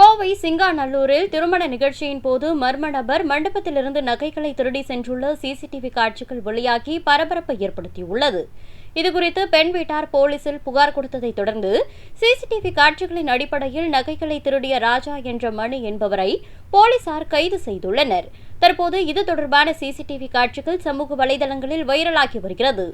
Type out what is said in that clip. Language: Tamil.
கோவை சிங்காநல்லூரில் திருமண நிகழ்ச்சியின் போது மர்ம நபர் மண்டபத்திலிருந்து நகைகளை திருடி சென்றுள்ள சிசிடிவி காட்சிகள் வெளியாகி பரபரப்பை ஏற்படுத்தியுள்ளது. இதுகுறித்து பெண் வீட்டார் போலீசில் புகார் கொடுத்ததைத் தொடர்ந்து சிசிடிவி காட்சிகளின் அடிப்படையில் நகைகளை திருடிய ராஜா என்ற மணி என்பவரை போலீசார் கைது செய்துள்ளனர். தற்போது இது தொடர்பான சிசிடிவி காட்சிகள் சமூக வலைதளங்களில் வைரலாகி வருகிறது.